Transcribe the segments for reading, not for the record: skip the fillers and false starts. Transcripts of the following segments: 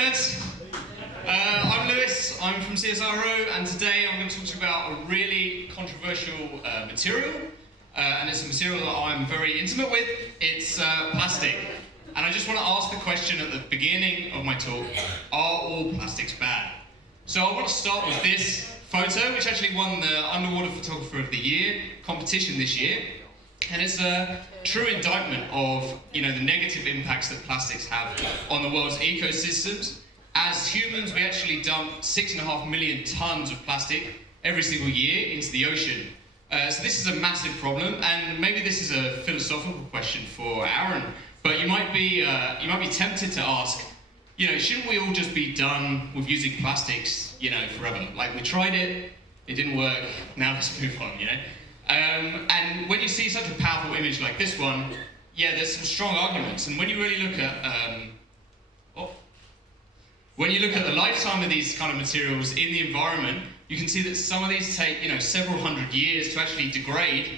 nerds. I'm Lewis, I'm from CSIRO, and today I'm going to talk to you about a really controversial material, and it's a material that I'm very intimate with. It's plastic. And I just want to ask the question at the beginning of my talk, are all plastics bad? So I want to start with this photo, which actually won the Underwater Photographer of the Year competition this year. And it's a true indictment of, the negative impacts that plastics have on the world's ecosystems. As humans, we actually dump 6.5 million tons of plastic every single year into the ocean. So this is a massive problem, and maybe this is a philosophical question for Aaron, but you might be tempted to ask, shouldn't we all just be done with using plastics, forever? Like, we tried it, it didn't work, now let's move on, And when you see such a powerful image like this one, there's some strong arguments. And when you really look at the lifetime of these kind of materials in the environment, you can see that some of these take, several hundred years to actually degrade.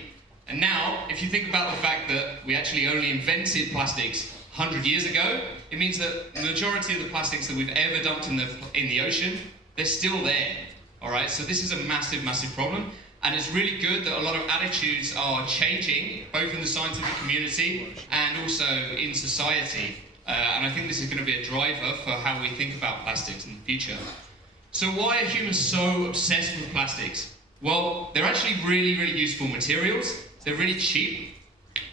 And now, if you think about the fact that we actually only invented plastics 100 years ago, it means that the majority of the plastics that we've ever dumped in the ocean, they're still there. All right, so this is a massive, massive problem. And it's really good that a lot of attitudes are changing, both in the scientific community and also in society. And I think this is going to be a driver for how we think about plastics in the future. So why are humans so obsessed with plastics? Well, they're actually really, really useful materials. They're really cheap,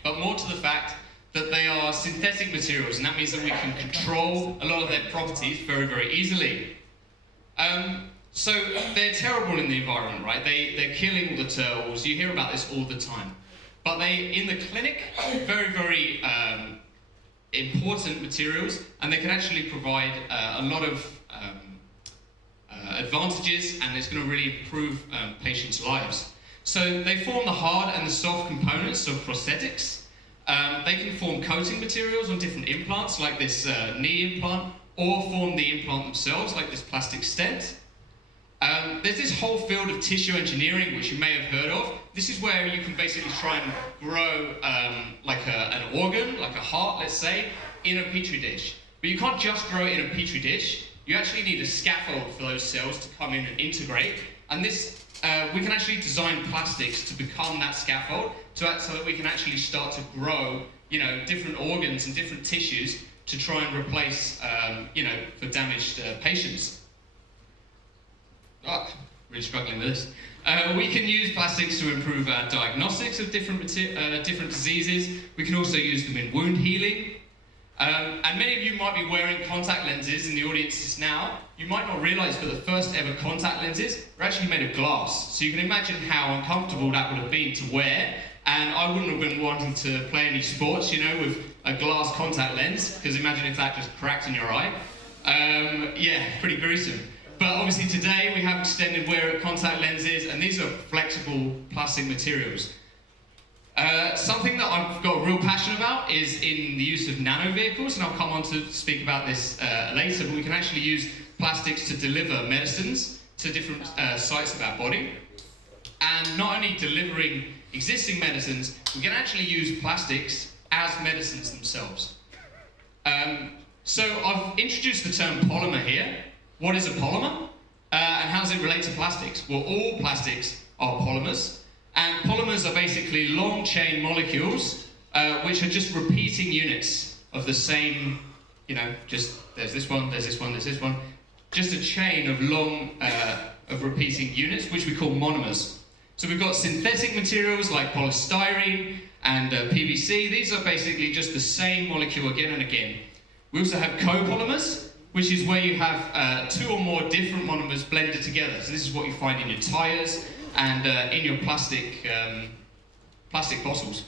but more to the fact that they are synthetic materials, and that means that we can control a lot of their properties very, very easily. So they're terrible in the environment, right? They're killing all the turtles. You hear about this all the time. But in the clinic, very, very important materials, and they can actually provide a lot of advantages, and it's going to really improve patients' lives. So they form the hard and the soft components of prosthetics. They can form coating materials on different implants, like this knee implant, or form the implant themselves, like this plastic stent. There's this whole field of tissue engineering, which you may have heard of. This is where you can basically try and grow like an organ, like a heart, let's say, in a petri dish. But you can't just grow it in a petri dish. You actually need a scaffold for those cells to come in and integrate. And this, we can actually design plastics to become that scaffold, so that we can actually start to grow, different organs and different tissues to try and replace, for damaged patients. Really struggling with this. We can use plastics to improve our diagnostics of different diseases. We can also use them in wound healing. And many of you might be wearing contact lenses in the audiences now. You might not realize, but the first ever contact lenses were actually made of glass. So you can imagine how uncomfortable that would have been to wear. And I wouldn't have been wanting to play any sports, with a glass contact lens, because imagine if that just cracked in your eye. Pretty gruesome. But obviously today we have extended wear contact lenses, and these are flexible plastic materials. Something that I've got a real passion about is in the use of nano vehicles, and I'll come on to speak about this later, but we can actually use plastics to deliver medicines to different sites of our body. And not only delivering existing medicines, we can actually use plastics as medicines themselves. So I've introduced the term polymer here. What is a polymer? And how does it relate to plastics? Well, all plastics are polymers. And polymers are basically long chain molecules, which are just repeating units of the same, there's this one, there's this one, there's this one. Just a chain of long, of repeating units, which we call monomers. So we've got synthetic materials like polystyrene and PVC. These are basically just the same molecule again and again. We also have copolymers, which is where you have two or more different monomers blended together. So this is what you find in your tires and in your plastic bottles.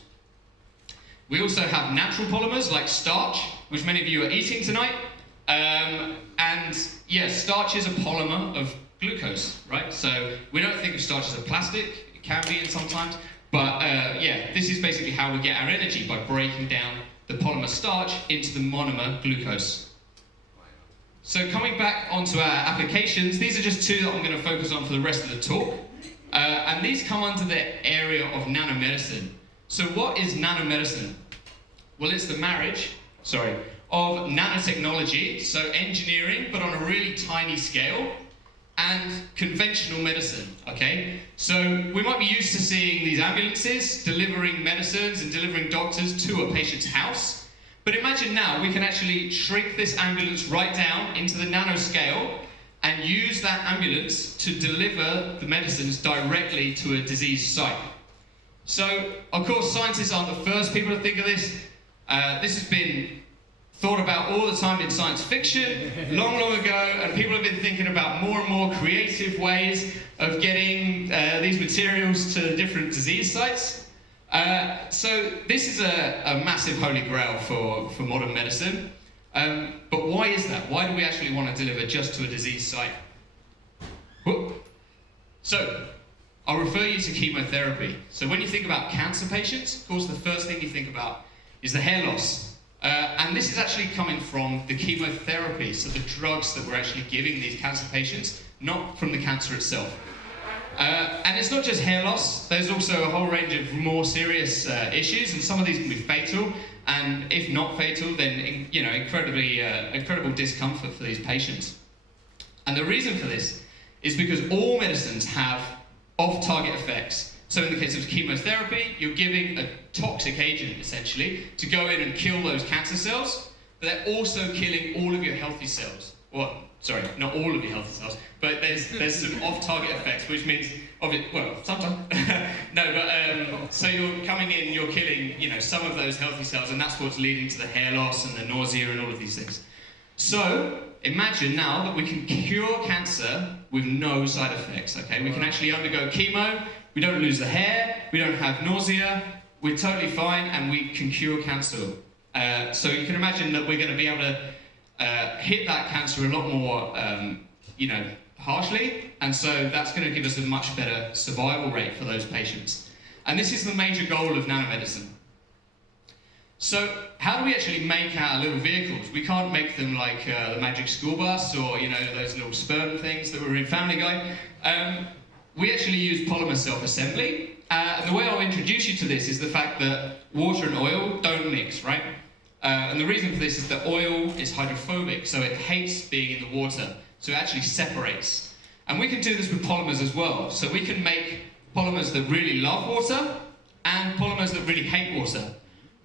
We also have natural polymers like starch, which many of you are eating tonight. Starch is a polymer of glucose, right? So we don't think of starch as a plastic. It can be sometimes. But this is basically how we get our energy, by breaking down the polymer starch into the monomer glucose. So coming back onto our applications, these are just two that I'm going to focus on for the rest of the talk. And these come under the area of nanomedicine. So what is nanomedicine? Well, it's the marriage of nanotechnology, so engineering, but on a really tiny scale, and conventional medicine, okay? So we might be used to seeing these ambulances delivering medicines and delivering doctors to a patient's house, but imagine now we can actually shrink this ambulance right down into the nanoscale and use that ambulance to deliver the medicines directly to a disease site. So, of course, scientists aren't the first people to think of this. This has been thought about all the time in science fiction, long, long ago, and people have been thinking about more and more creative ways of getting these materials to different disease sites. So this is a massive holy grail for modern medicine. But why is that? Why do we actually want to deliver just to a disease site? Whoop. So, I'll refer you to chemotherapy. So when you think about cancer patients, of course the first thing you think about is the hair loss. And this is actually coming from the chemotherapy, so the drugs that we're actually giving these cancer patients, not from the cancer itself. And it's not just hair loss, there's also a whole range of more serious issues, and some of these can be fatal, and if not fatal, then incredible discomfort for these patients. And the reason for this is because all medicines have off-target effects. So in the case of chemotherapy, you're giving a toxic agent, essentially, to go in and kill those cancer cells, but they're also killing all of your healthy cells. Well, sorry, not all of your healthy cells, but there's some off-target effects, which means, sometimes. So you're coming in, you're killing, some of those healthy cells, and that's what's leading to the hair loss and the nausea and all of these things. So, imagine now that we can cure cancer with no side effects, okay? We can actually undergo chemo, we don't lose the hair, we don't have nausea, we're totally fine, and we can cure cancer. So you can imagine that we're going to be able to hit that cancer a lot more, harshly, and so that's going to give us a much better survival rate for those patients. And this is the major goal of nanomedicine. So how do we actually make our little vehicles? We can't make them like the Magic School Bus or those little sperm things that were in Family Guy. We actually use polymer self-assembly. And the way I'll introduce you to this is the fact that water and oil don't mix, right? And the reason for this is that oil is hydrophobic, so it hates being in the water, so it actually separates. And we can do this with polymers as well. So we can make polymers that really love water and polymers that really hate water.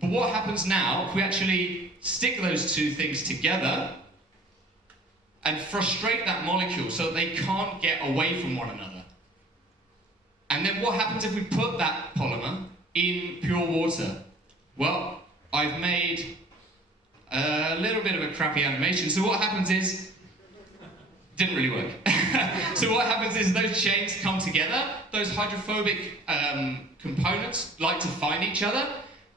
But what happens now if we actually stick those two things together and frustrate that molecule so that they can't get away from one another? And then what happens if we put that polymer in pure water? Well, I've made a little bit of a crappy animation. So what happens is, didn't really work. So what happens is those chains come together, those hydrophobic components like to find each other,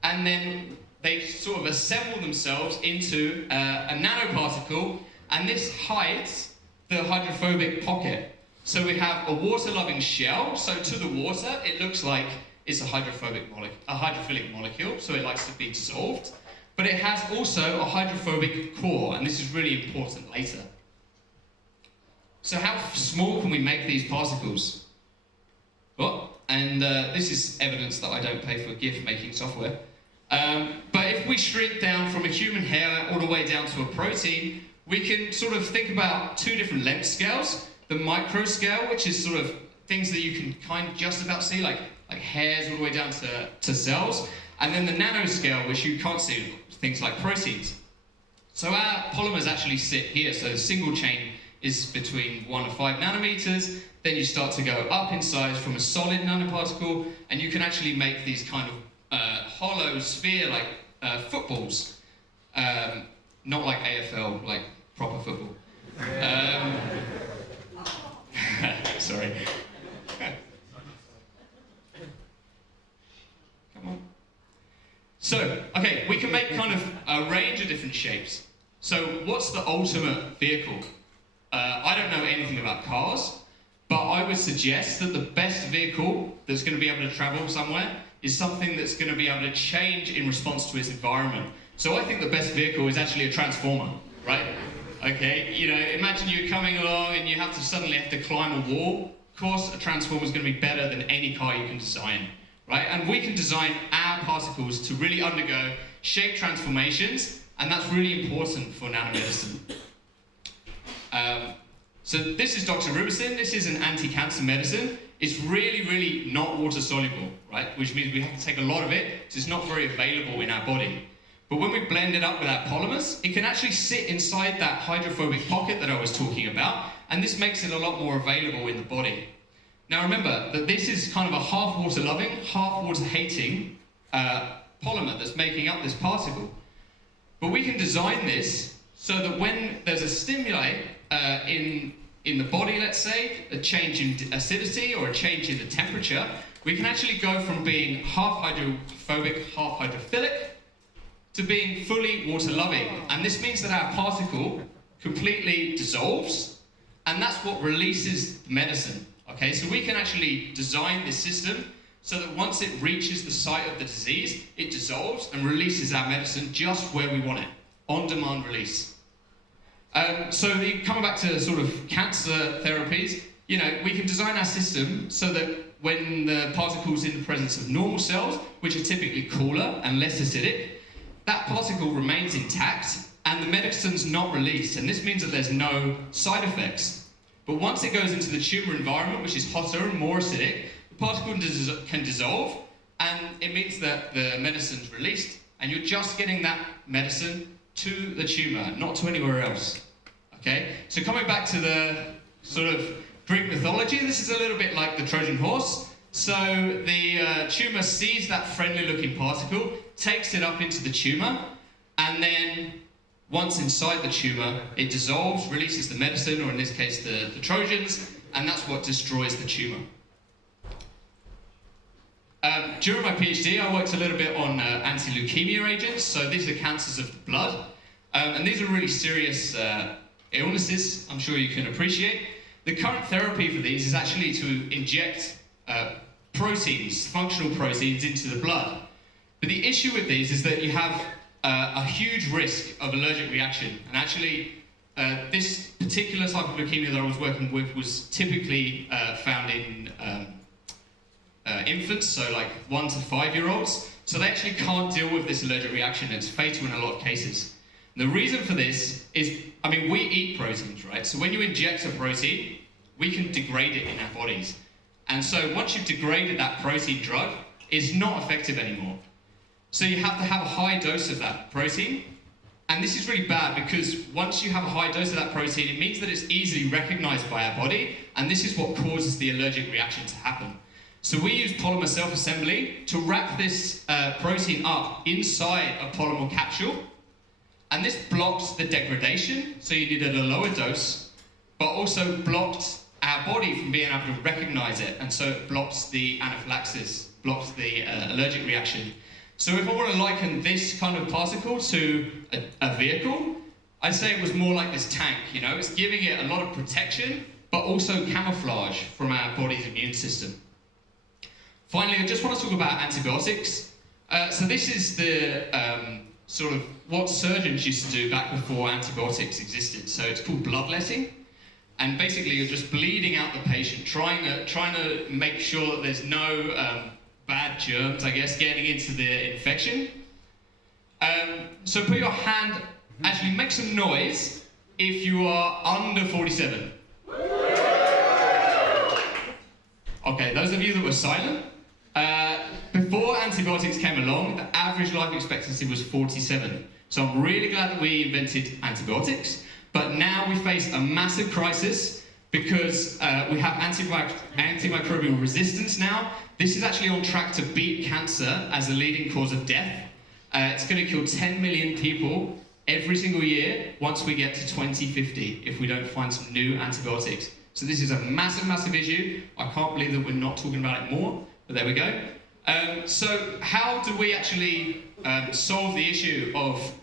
and then they sort of assemble themselves into a nanoparticle, and this hides the hydrophobic pocket. So we have a water-loving shell, so to the water it looks like it's a hydrophilic molecule, so it likes to be dissolved, but it has also a hydrophobic core, and this is really important later. So how small can we make these particles? Well, and this is evidence that I don't pay for GIF making software. But if we shrink down from a human hair all the way down to a protein, we can sort of think about two different length scales. The micro scale, which is sort of things that you can kind of just about see, like hairs all the way down to cells. And then the nanoscale, which you can't see, things like proteins. So our polymers actually sit here. So the single chain is between 1 and 5 nanometers. Then you start to go up in size from a solid nanoparticle, and you can actually make these kind of hollow sphere like footballs. Not like AFL, like proper football. Sorry. Come on. So, okay, we can make kind of a range of different shapes. So, what's the ultimate vehicle? I don't know anything about cars, but I would suggest that the best vehicle that's going to be able to travel somewhere is something that's going to be able to change in response to its environment. So I think the best vehicle is actually a transformer, right? Okay, imagine you're coming along and you suddenly have to climb a wall. Of course, a transformer is going to be better than any car you can design, right? And we can design our particles to really undergo shape transformations and that's really important for nanomedicine. So this is doxorubicin. This is an anti-cancer medicine. It's really, really not water soluble, right? Which means we have to take a lot of it, so it's not very available in our body. But when we blend it up with our polymers, it can actually sit inside that hydrophobic pocket that I was talking about, and this makes it a lot more available in the body. Now remember that this is kind of a half water loving, half water hating polymer that's making up this particle. But we can design this so that when there's a stimuli in the body, let's say, a change in acidity or a change in the temperature, we can actually go from being half hydrophobic, half hydrophilic, to being fully water-loving. And this means that our particle completely dissolves, and that's what releases the medicine. Okay, so we can actually design this system so that once it reaches the site of the disease, it dissolves and releases our medicine just where we want it, on-demand release. Coming back to sort of cancer therapies, we can design our system so that when the particle's in the presence of normal cells, which are typically cooler and less acidic, that particle remains intact and the medicine's not released, and this means that there's no side effects. But once it goes into the tumour environment, which is hotter and more acidic, the particle can dissolve, and it means that the medicine's released, and you're just getting that medicine to the tumour, not to anywhere else. Okay? So coming back to the sort of Greek mythology, this is a little bit like the Trojan horse. So the tumour sees that friendly-looking particle, takes it up into the tumour, and then once inside the tumour, it dissolves, releases the medicine, or in this case the Trojans, and that's what destroys the tumour. During my PhD, I worked a little bit on anti-leukemia agents, so these are cancers of the blood, and these are really serious illnesses, I'm sure you can appreciate. The current therapy for these is actually to inject proteins, functional proteins, into the blood. But the issue with these is that you have a huge risk of allergic reaction, and actually this particular type of leukemia that I was working with was typically found in infants, so like 1 to 5 year olds. So they actually can't deal with this allergic reaction. It's fatal in a lot of cases. And the reason for this is, we eat proteins, right? So when you inject a protein, we can degrade it in our bodies. And so once you've degraded that protein drug, it's not effective anymore. So you have to have a high dose of that protein. And this is really bad because once you have a high dose of that protein, it means that it's easily recognized by our body, and this is what causes the allergic reaction to happen. So we use polymer self-assembly to wrap this protein up inside a polymer capsule, and this blocks the degradation, so you need at a lower dose, but also blocked our body from being able to recognize it, and so it blocks the anaphylaxis, blocks the allergic reaction. So if I want to liken this kind of particle to a vehicle, I'd say it was more like this tank, it's giving it a lot of protection, but also camouflage from our body's immune system. Finally, I just want to talk about antibiotics. So this is the sort of what surgeons used to do back before antibiotics existed. So it's called bloodletting. And basically you're just bleeding out the patient, trying to make sure that there's no bad germs, I guess, getting into the infection. So put your hand, actually make some noise if you are under 47. Okay, those of you that were silent, before antibiotics came along, the average life expectancy was 47. So I'm really glad that we invented antibiotics, but now we face a massive crisis because we have antimicrobial resistance now. This is actually on track to beat cancer as a leading cause of death. It's going to kill 10 million people every single year once we get to 2050 if we don't find some new antibiotics. So this is a massive, massive issue. I can't believe that we're not talking about it more, but there we go. So how do we actually solve the issue of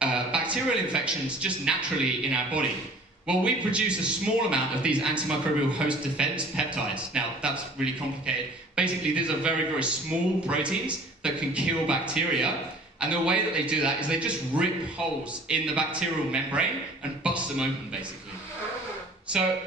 bacterial infections just naturally in our body? Well, we produce a small amount of these antimicrobial host defense peptides. Now, that's really complicated. Basically, these are very, very small proteins that can kill bacteria. And the way that they do that is they just rip holes in the bacterial membrane and bust them open, basically. So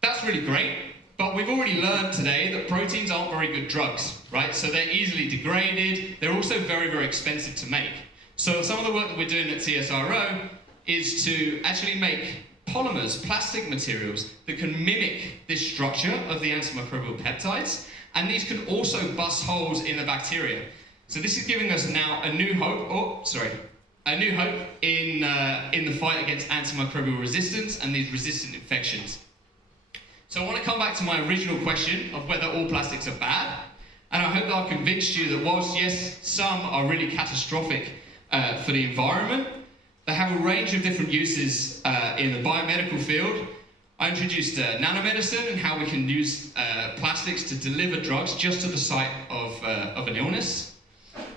that's really great. But we've already learned today that proteins aren't very good drugs, right? So they're easily degraded. They're also very, very expensive to make. So some of the work that we're doing at CSIRO is to actually make polymers, plastic materials, that can mimic this structure of the antimicrobial peptides, and these can also bust holes in the bacteria. So this is giving us now a new hope, in the fight against antimicrobial resistance and these resistant infections. So I want to come back to my original question of whether all plastics are bad, and I hope that I've convinced you that whilst, yes, some are really catastrophic for the environment, they have a range of different uses in the biomedical field. I introduced nanomedicine and how we can use plastics to deliver drugs just to the site of an illness,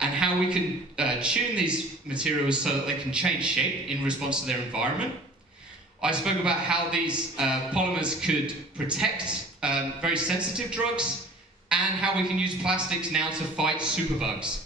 and how we can tune these materials so that they can change shape in response to their environment. I spoke about how these polymers could protect very sensitive drugs, and how we can use plastics now to fight superbugs.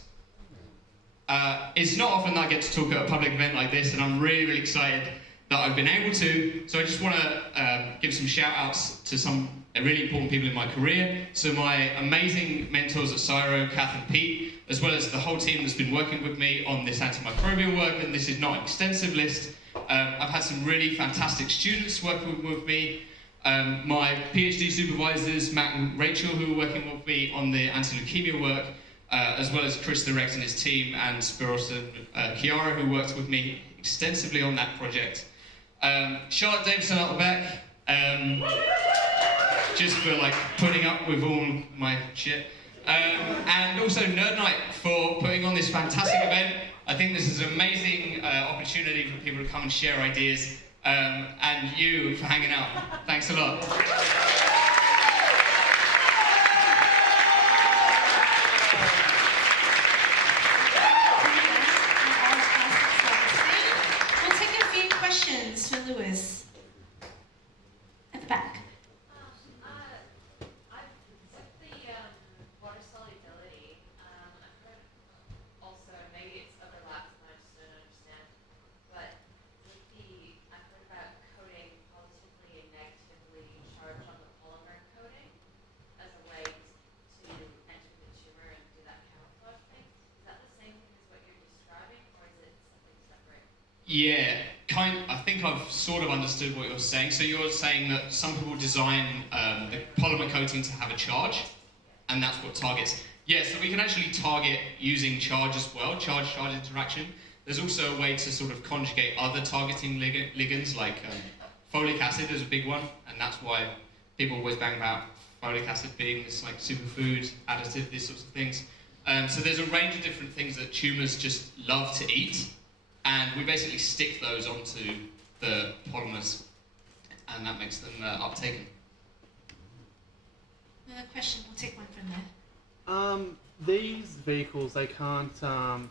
It's not often that I get to talk at a public event like this, and I'm really, really excited that I've been able to. So I just want to give some shout outs to some really important people in my career. So my amazing mentors at CSIRO, Kath and Pete, as well as the whole team that's been working with me on this antimicrobial work, and this is not an extensive list. I've had some really fantastic students working with me. My PhD supervisors, Matt and Rachel, who are working with me on the anti-leukemia work, as well as Chris Direct and his team, and Spiros and Chiara, who worked with me extensively on that project. Charlotte Davison at the back, just for like putting up with all my shit. And also Nerd Night for putting on this fantastic event. I think this is an amazing opportunity for people to come and share ideas, and you for hanging out. Thanks a lot. We'll take a few questions for Lewis. At the back. Yeah, I think I've sort of understood what you're saying. So you're saying that some people design the polymer coating to have a charge, and that's what targets. Yeah, so we can actually target using charge as well, charge-charge interaction. There's also a way to sort of conjugate other targeting ligands, like folic acid is a big one, and that's why people always bang about folic acid being this like superfood, additive, these sorts of things. So there's a range of different things that tumours just love to eat, and we basically stick those onto the polymers, and that makes them uptaken. Another question, we'll take one from there. These vehicles, they can't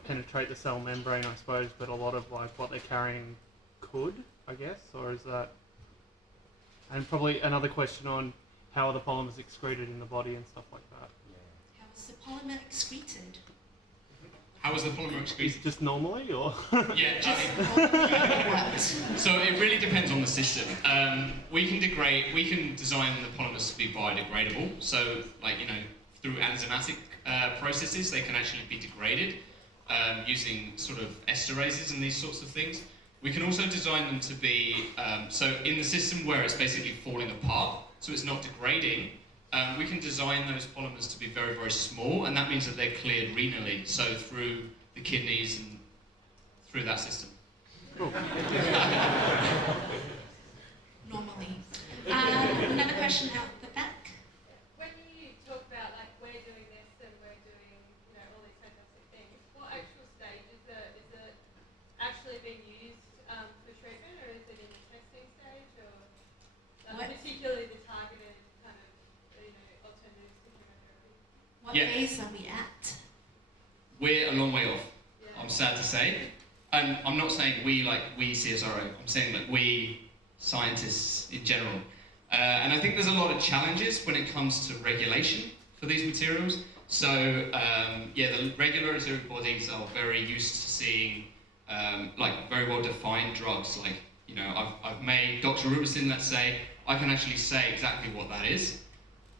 penetrate the cell membrane, I suppose, but a lot of like what they're carrying could, I guess, or is that? And probably another question on how are the polymers excreted in the body and stuff like that. How is the polymer excreted? How is the polymer excreted? Just normally, or? Yeah, so it really depends on the system. We can design the polymers to be biodegradable. So, like, you know, through enzymatic processes, they can actually be degraded using sort of esterases and these sorts of things. We can also design them to be, so in the system where it's basically falling apart, so it's not degrading, we can design those polymers to be very, very small, and that means that they're cleared renally, so through the kidneys and through that system. Cool. Normally. Another question out the back. When you talk about like we're doing this and we're doing, you know, all these fantastic things, what actual stage is it actually being used for treatment, or is it in the testing stage, or particularly the targeted kind of, you know, alternatives to chemotherapy? What phase are we at? We're a long way off, I'm sad to say. And I'm not saying we CSIRO, I'm saying like we scientists in general. And I think there's a lot of challenges when it comes to regulation for these materials. So the regulatory bodies are very used to seeing like very well defined drugs. Like, you know, I've made doxorubicin, let's say, I can actually say exactly what that is.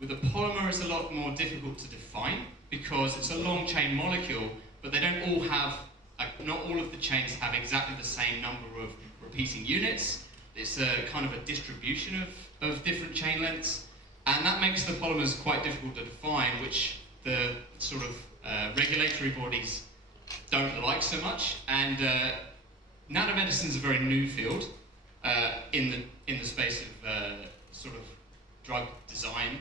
With a polymer, it's a lot more difficult to define because it's a long chain molecule, but they don't all have not all of the chains have exactly the same number of repeating units. It's a kind of a distribution of different chain lengths, and that makes the polymers quite difficult to define, which the sort of regulatory bodies don't like so much. And nanomedicine is a very new field in the space of sort of drug design.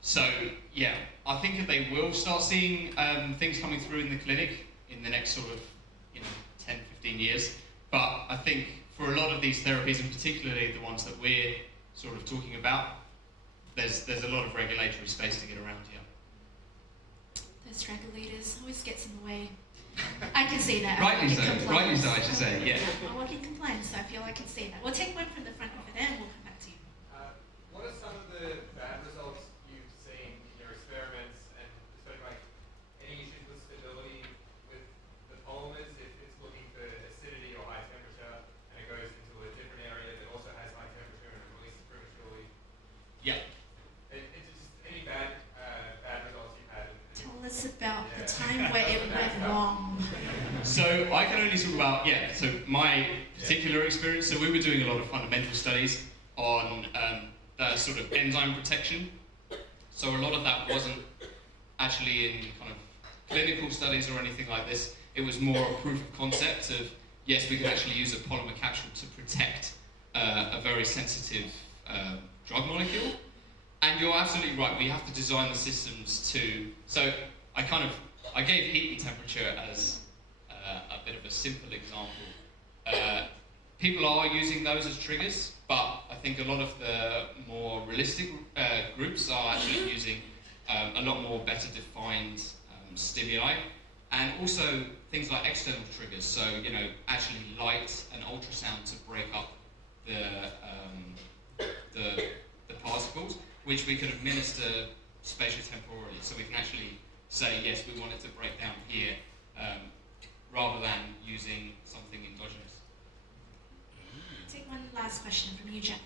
So yeah, I think that they will start seeing things coming through in the clinic in the next sort of 10, 15 years. But I think for a lot of these therapies, and particularly the ones that we're sort of talking about, there's a lot of regulatory space to get around here. Those regulators always gets in the way. I can see that. Rightly so, I should say, yeah. I work in compliance, so I feel I can see that. We'll take one from the front over there and we'll come back to you. What are some of the bad results you've seen in your experiments, and especially like any issues with stability with the polymers if it's looking for acidity or high temperature and it goes into a different area that also has high temperature and it releases prematurely? Yeah. It's just any bad results you've had. Tell us about the time where it went wrong. So I can only talk about, so my particular experience, so we were doing a lot of fundamental studies on sort of enzyme protection. So a lot of that wasn't actually in kind of clinical studies or anything like this. It was more a proof of concept of, yes, we can actually use a polymer capsule to protect a very sensitive drug molecule. And you're absolutely right, we have to design the systems to, so I gave heat and temperature as a bit of a simple example. People are using those as triggers, but I think a lot of the more realistic groups are actually using a lot more better defined stimuli, and also things like external triggers. So actually light and ultrasound to break up the particles, which we can administer spatiotemporally. So we can actually say, yes, we want it to break down here, rather than using something endogenous. Take one last question from you, Jack.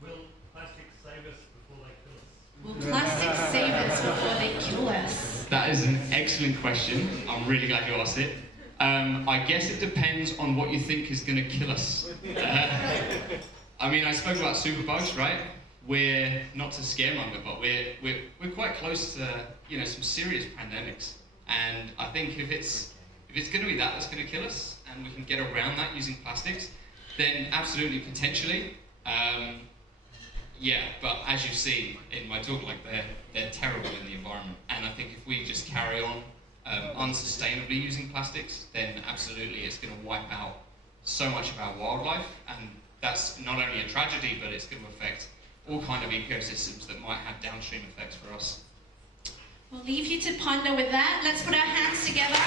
Will plastic save us before they kill us? Will plastic save us before they kill us? That is an excellent question. I'm really glad you asked it. I guess it depends on what you think is going to kill us. I mean, I spoke about superbugs, right? We're not to scaremonger, but we're quite close to some serious pandemics, and I think if it's going to be that's going to kill us, and we can get around that using plastics, then absolutely, potentially, But as you've seen in my talk, they're terrible in the environment, and I think if we just carry on unsustainably using plastics, then absolutely it's going to wipe out so much of our wildlife, and that's not only a tragedy, but it's going to affect all kind of ecosystems that might have downstream effects for us. We'll leave you to ponder with that. Let's put our hands together.